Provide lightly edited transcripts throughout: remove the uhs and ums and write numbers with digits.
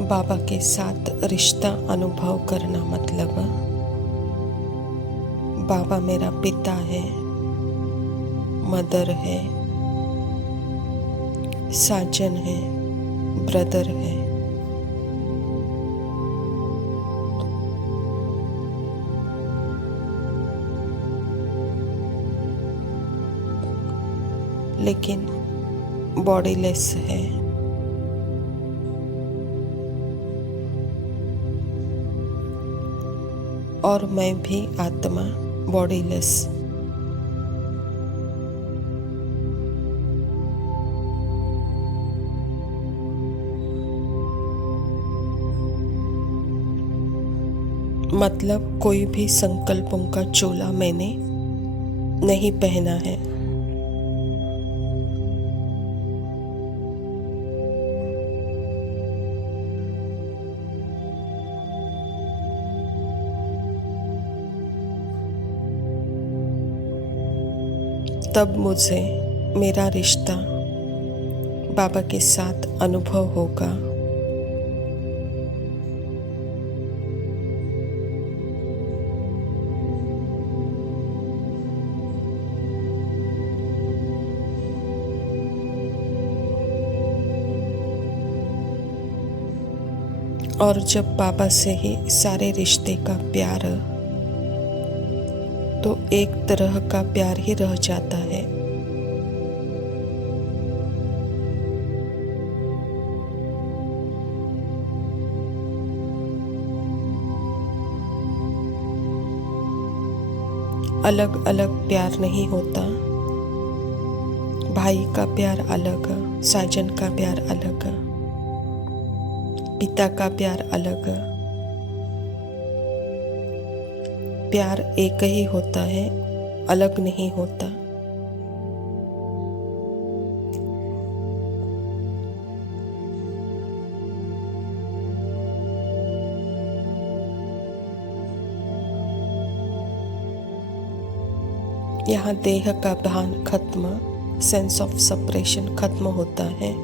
बाबा के साथ रिश्ता अनुभव करना मतलब बाबा मेरा पिता है, मदर है, साजन है, ब्रदर है। लेकिन बॉडीलेस है। और मैं भी आत्मा बॉडीलेस। मतलब कोई भी संकल्पों का चोला मैंने नहीं पहना है। तब मुझे मेरा रिश्ता बाबा के साथ अनुभव होगा। और जब बाबा से ही सारे रिश्ते का प्यार तो एक तरह का प्यार ही रह जाता है। अलग अलग प्यार नहीं होता। भाई का प्यार अलग, साजन का प्यार अलग, पिता का प्यार अलग। प्यार एक ही होता है, अलग नहीं होता। यहाँ देह का भान खत्म, सेंस ऑफ सेपरेशन खत्म होता है।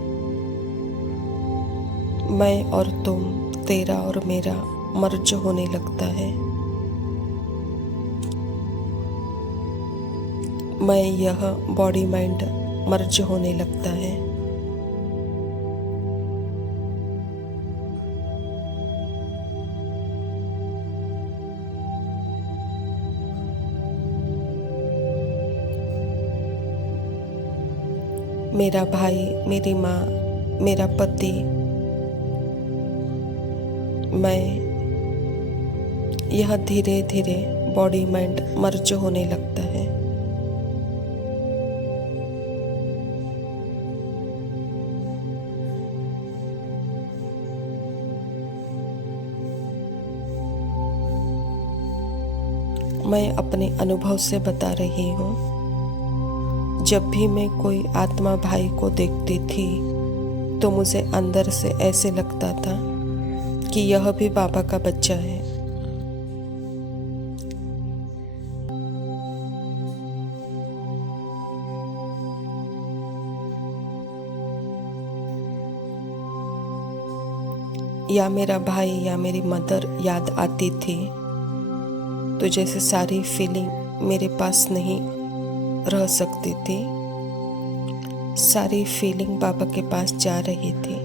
मैं और तुम, तेरा और मेरा मर्ज होने लगता है। मैं यह बॉडी माइंड मर्ज होने लगता है। मेरा भाई, मेरी माँ, मेरा पति, मैं, यह धीरे धीरे बॉडी माइंड मर्ज होने लगता है। मैं अपने अनुभव से बता रही हूँ। जब भी मैं कोई आत्मा भाई को देखती थी तो मुझे अंदर से ऐसे लगता था कि यह भी बाबा का बच्चा है। या मेरा भाई या मेरी मदर याद आती थी तो जैसे सारी फीलिंग मेरे पास नहीं रह सकती थी। सारी फीलिंग बाबा के पास जा रही थी।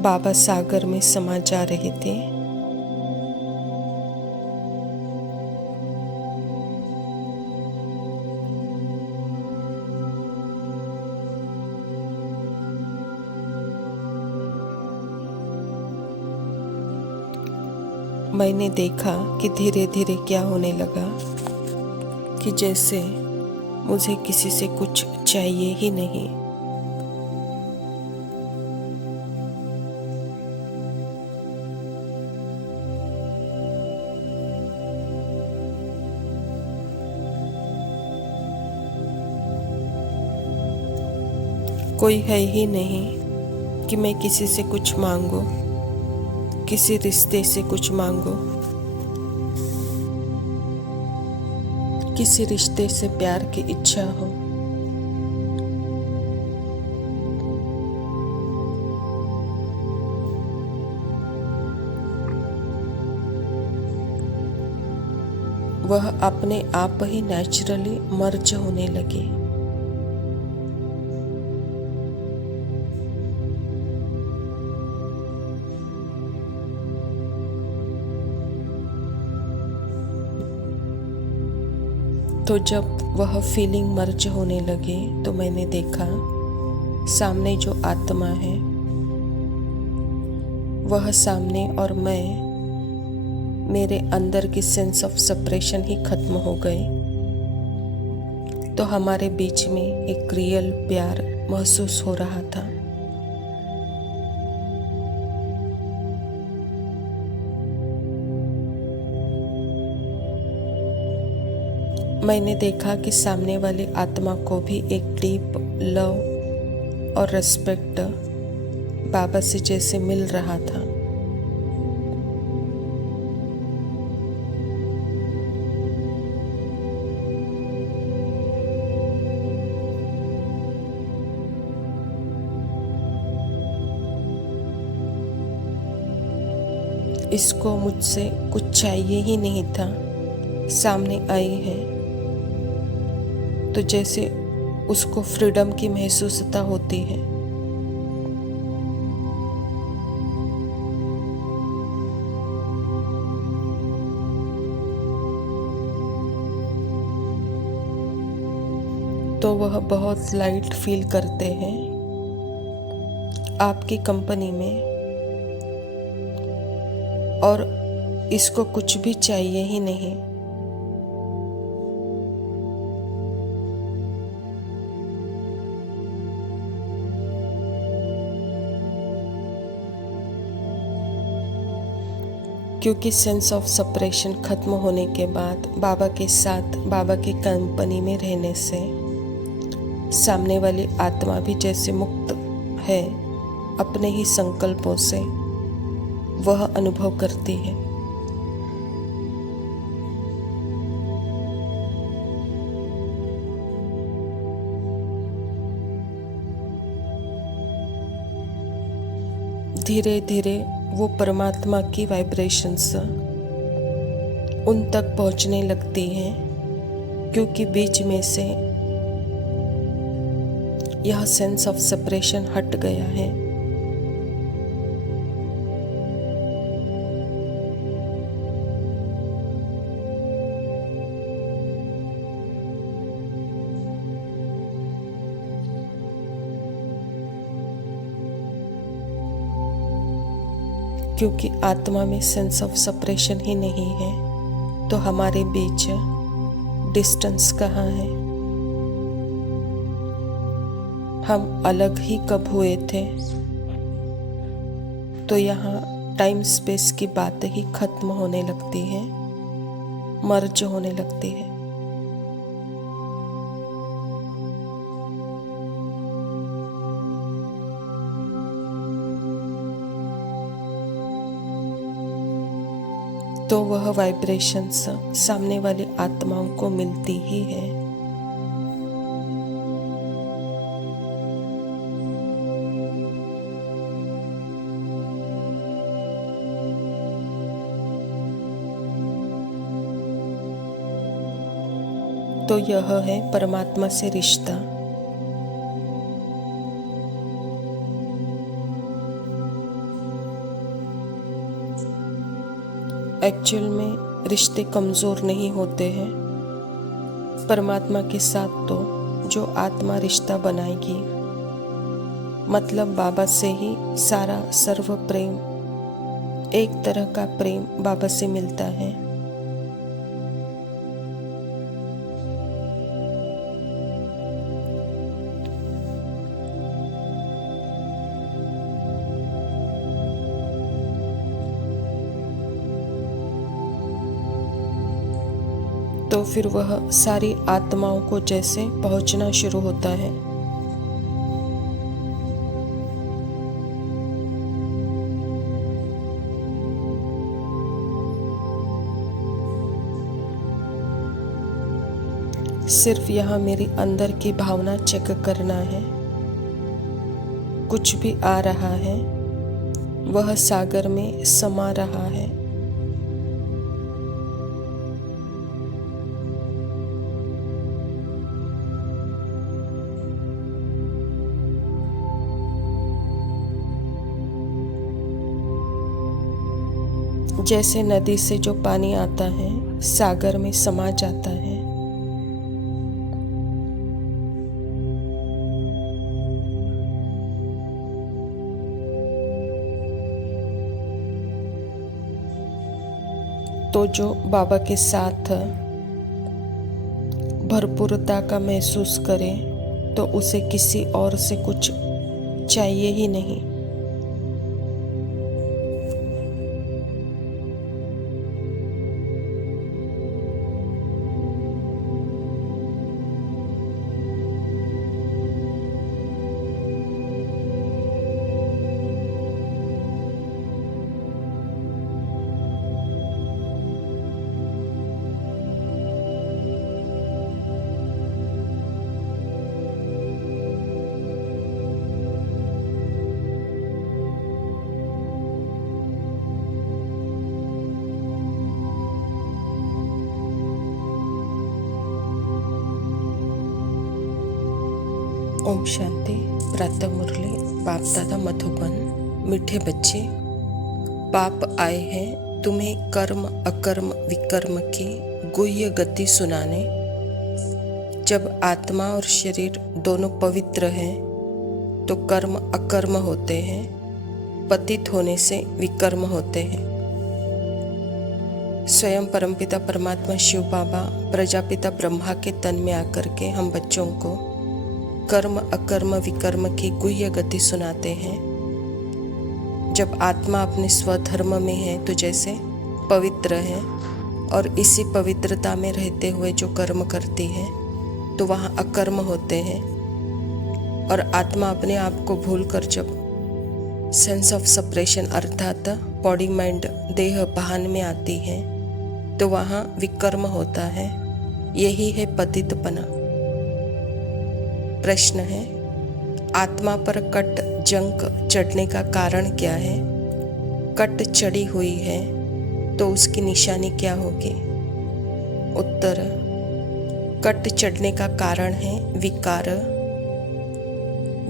बाबा सागर में समा जा रहे थे। मैंने देखा कि धीरे धीरे क्या होने लगा कि जैसे मुझे किसी से कुछ चाहिए ही नहीं। कोई है ही नहीं कि मैं किसी से कुछ मांगूं, किसी रिश्ते से कुछ मांगो। किसी रिश्ते से प्यार की इच्छा हो, वह अपने आप ही नेचुरली मर्ज होने लगे। तो जब वह फीलिंग मर्ज होने लगे तो मैंने देखा सामने जो आत्मा है वह सामने और मैं, मेरे अंदर की सेंस ऑफ सेपरेशन ही खत्म हो गए। तो हमारे बीच में एक रियल प्यार महसूस हो रहा था। मैंने देखा कि सामने वाली आत्मा को भी एक डीप लव और रिस्पेक्ट बाबा से जैसे मिल रहा था। इसको मुझसे कुछ चाहिए ही नहीं था, सामने आई है तो जैसे उसको फ्रीडम की महसूसता होती है। तो वह बहुत लाइट फील करते हैं आपकी कंपनी में और इसको कुछ भी चाहिए ही नहीं। क्योंकि सेंस ऑफ सेपरेशन खत्म होने के बाद बाबा के साथ बाबा की कंपनी में रहने से सामने वाली आत्मा भी जैसे मुक्त है अपने ही संकल्पों से, वह अनुभव करती है। धीरे धीरे वो परमात्मा की वाइब्रेशंस उन तक पहुंचने लगती हैं, क्योंकि बीच में से यह सेंस ऑफ सेपरेशन हट गया है। क्योंकि आत्मा में सेंस ऑफ सेपरेशन ही नहीं है तो हमारे बीच डिस्टेंस कहाँ है। हम अलग ही कब हुए थे, तो यहाँ टाइम स्पेस की बात ही खत्म होने लगती है, मर्ज होने लगती है। तो वह वाइब्रेशंस सामने वाली आत्माओं को मिलती ही है। तो यह है परमात्मा से रिश्ता। एक्चुअल में रिश्ते कमज़ोर नहीं होते हैं। परमात्मा के साथ तो जो आत्मा रिश्ता बनाएगी, मतलब बाबा से ही सारा सर्व प्रेम, एक तरह का प्रेम बाबा से मिलता है। तो फिर वह सारी आत्माओं को जैसे पहुंचना शुरू होता है। सिर्फ यहाँ मेरी अंदर की भावना चेक करना है। कुछ भी आ रहा है वह सागर में समा रहा है। जैसे नदी से जो पानी आता है सागर में समा जाता है। तो जो बाबा के साथ भरपूरता का महसूस करे तो उसे किसी और से कुछ चाहिए ही नहीं। ओम शांति। प्रातः मुरली। बाप दादा मधुबन। मीठे बच्चे, पाप आए हैं तुम्हें कर्म अकर्म विकर्म की गुह्य गति सुनाने। जब आत्मा और शरीर दोनों पवित्र हैं तो कर्म अकर्म होते हैं, पतित होने से विकर्म होते हैं। स्वयं परमपिता परमात्मा शिव बाबा प्रजापिता ब्रह्मा के तन में आकर के हम बच्चों को कर्म अकर्म विकर्म की गुह्य गति सुनाते हैं। जब आत्मा अपने स्वधर्म में है तो जैसे पवित्र है और इसी पवित्रता में रहते हुए जो कर्म करती है तो वहाँ अकर्म होते हैं। और आत्मा अपने आप को भूलकर जब सेंस ऑफ सेपरेशन अर्थात बॉडी माइंड देह भान में आती है तो वहाँ विकर्म होता है। यही है पतितपना। प्रश्न है, आत्मा पर कट जंक चढ़ने का कारण क्या है? कट चढ़ी हुई है तो उसकी निशानी क्या होगी? उत्तर, कट चढ़ने का कारण है विकार।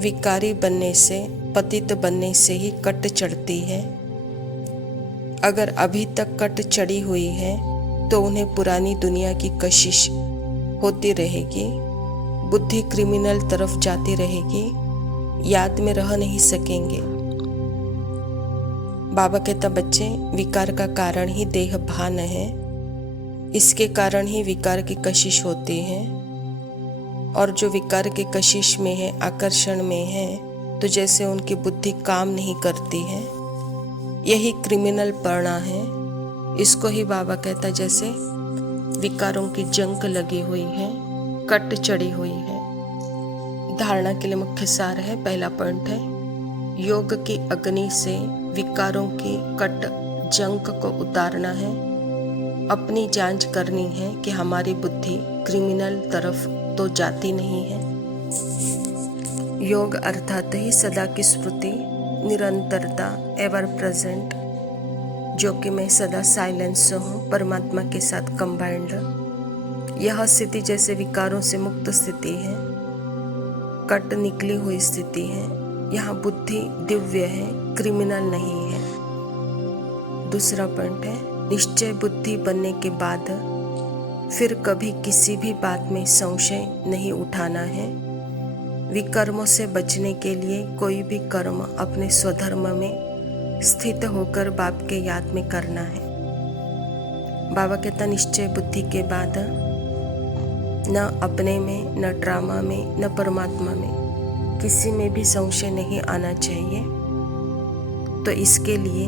विकारी बनने से, पतित बनने से ही कट चढ़ती है। अगर अभी तक कट चढ़ी हुई है तो उन्हें पुरानी दुनिया की कशिश होती रहेगी, बुद्धि क्रिमिनल तरफ जाती रहेगी, याद में रह नहीं सकेंगे। बाबा कहता बच्चे, विकार का कारण ही देह भान है, इसके कारण ही विकार की कशिश होती है। और जो विकार के कशिश में है, आकर्षण में है, तो जैसे उनकी बुद्धि काम नहीं करती है, यही क्रिमिनल पढ़ना है। इसको ही बाबा कहता जैसे विकारों की जंग लगी हुई है, कट चढ़ी हुई है। धारणा के लिए मुख्य सार है, पहला पॉइंट है, योग की अग्नि से विकारों की कट जंग को उतारना है। अपनी जांच करनी है कि हमारी बुद्धि क्रिमिनल तरफ तो जाती नहीं है। योग अर्थात ही सदा की स्मृति, निरंतरता, एवर प्रेजेंट, जो कि मैं सदा साइलेंस हूँ, परमात्मा के साथ कंबाइंड। यह स्थिति जैसे विकारों से मुक्त स्थिति है, कट निकली हुई स्थिति है। यहाँ बुद्धि दिव्य है, क्रिमिनल नहीं है। दूसरा पॉइंट है, निश्चय बुद्धि बनने के बाद फिर कभी किसी भी बात में संशय नहीं उठाना है। विकर्मों से बचने के लिए कोई भी कर्म अपने स्वधर्म में स्थित होकर बाप के याद में करना है। बाबा कहता निश्चय बुद्धि के बाद न अपने में, न ड्रामा में, न परमात्मा में किसी में भी संशय नहीं आना चाहिए। तो इसके लिए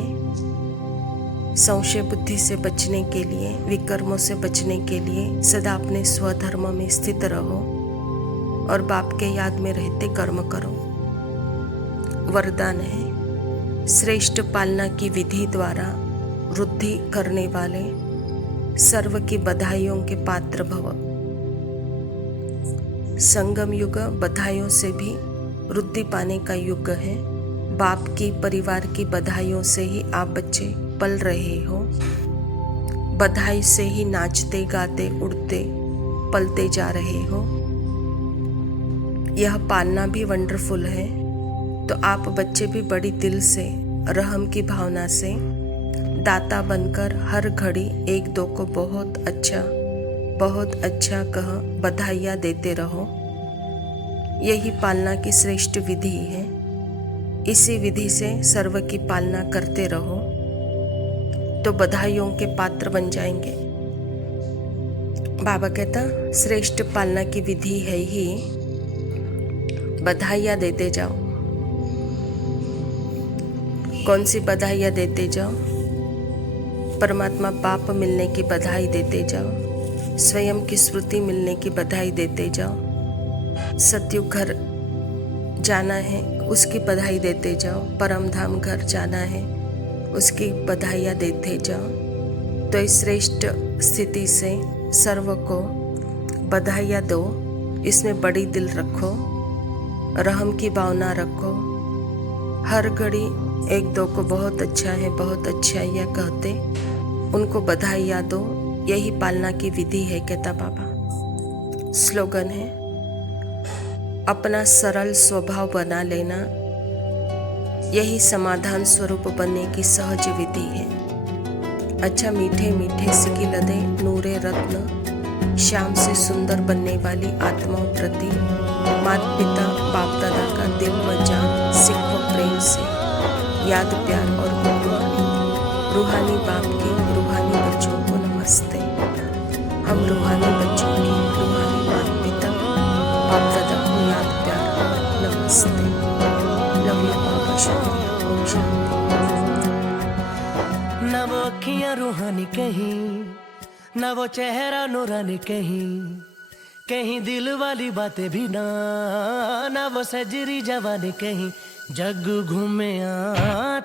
संशय बुद्धि से बचने के लिए, विकर्मों से बचने के लिए सदा अपने स्वधर्म में स्थित रहो और बाप के याद में रहते कर्म करो। वरदान है, श्रेष्ठ पालना की विधि द्वारा वृद्धि करने वाले सर्व की बधाइयों के पात्र भव। संगम युग बधाइयों से भी वृद्धि पाने का युग है। बाप की परिवार की बधाइयों से ही आप बच्चे पल रहे हो। बधाई से ही नाचते गाते उड़ते पलते जा रहे हो। यह पालना भी वंडरफुल है। तो आप बच्चे भी बड़ी दिल से रहम की भावना से दाता बनकर हर घड़ी एक दो को बहुत अच्छा कह बधाइयाँ देते रहो। यही पालना की श्रेष्ठ विधि है। इसी विधि से सर्व की पालना करते रहो तो बधाइयों के पात्र बन जाएंगे। बाबा कहता श्रेष्ठ पालना की विधि है ही बधाइयाँ देते जाओ। कौन सी बधाइयाँ देते जाओ? परमात्मा बाप मिलने की बधाई देते जाओ। स्वयं की स्मृति मिलने की बधाई देते जाओ। सतयुग घर जाना है उसकी बधाई देते जाओ। परम धाम घर जाना है उसकी बधाइयाँ देते जाओ। तो इस श्रेष्ठ स्थिति से सर्व को बधाइयाँ दो। इसमें बड़ी दिल रखो, रहम की भावना रखो। हर घड़ी एक दो को बहुत अच्छा है बहुत अच्छा है यह कहते उनको बधाइयाँ दो। यही पालना की विधि है कहता बाबा। स्लोगन है अपना सरल स्वभाव बना लेना यही समाधान स्वरूप बनने की सहज विधि है। अच्छा मीठे मीठे सिकी लदे नूरे रत्न श्याम से सुंदर बनने वाली आत्माओं प्रति माता पिता बाप दादा का दिल व जान सिख व प्रेम से याद प्यार और गुड मॉर्निंग। रूहानी बाप के रूहानी बच्चों को नमस्ते। हम रूहानी बच्चों की रूहानी माता पिता बाप दादा को याद प्यार नमस्ते। लव यू बाबा। शुक्रिया। ओम शांति। न वो अखियां रूहानी कहीं, न वो चेहरा नूरानी कहीं, कहीं दिल वाली बातें भी ना वो सजरी जवानी कहीं। जग घूमे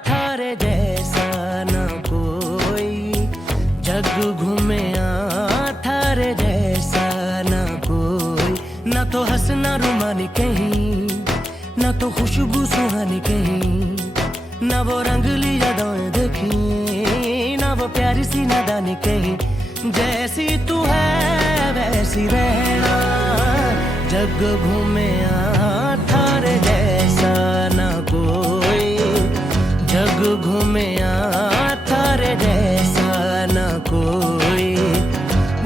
थारे जैसा न कोई, जग घूमे थारे जैसा न कोई। न तो हंसना रुमानी कहीं, न तो खुशबू सुहानी कहीं, न वो रंगली यादें देखी, न वो प्यारी सी नादानी कहीं। जैसी तू है वैसी रहना, जग घूमे थारे जैसा न कोई, जग घूमे थारे जैसा न कोई,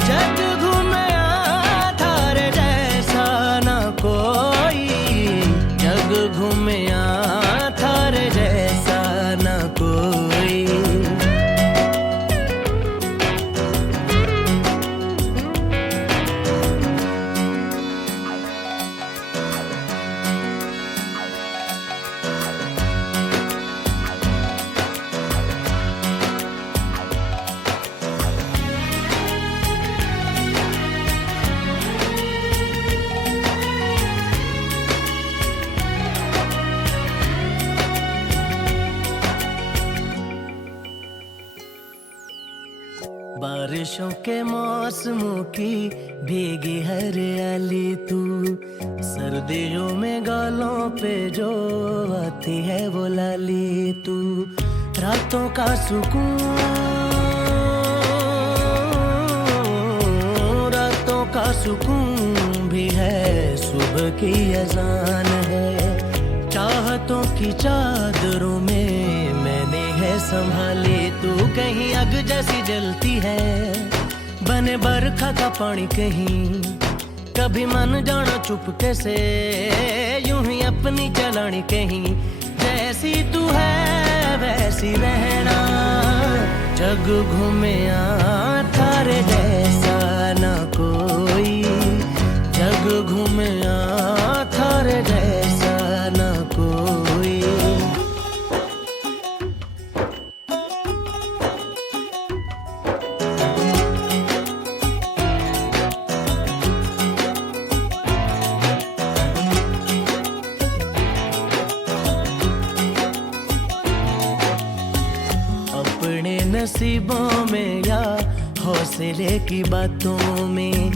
जग घूमे थारे जैसा न कोई, जग घूमे थारे जैसा न कोई। बारिशों के मौसमों की भीगी हरियाली तू, सर्दियों में गालों पे जो आती है वो लाली तू। रातों का सुकून, रातों का सुकून भी है, सुबह की अजान है। चाहतों की चादरों में मैंने है संभाली तू, कहीं आग जैसी जलती है, बने बरखा का पानी कहीं। कभी मन जाना चुपके से, यूं ही अपनी चलानी कहीं। जैसी तू है वैसी रहना, जग घूमे थारे जैसा न कोई, जग घूमे थारे जैसा न कोई। नसीबों में या हौसले की बातों में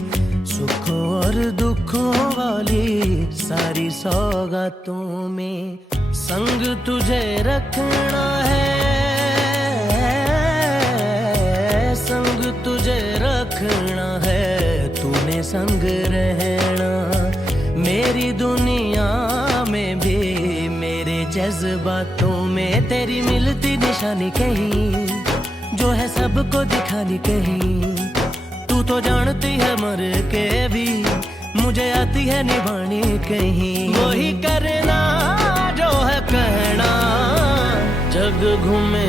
सुखों और दुखों वाली सारी सौगातों में संग तुझे रखना है, संग तुझे रखना है, तूने संग रहना। मेरी दुनिया में भी मेरे जज्बातों में तेरी मिलती निशानी कहीं, जो है सबको दिखानी कहीं। तू तो जानती है मर के भी मुझे आती है निभानी कहीं। वही करना जो है कहना, जग घूमे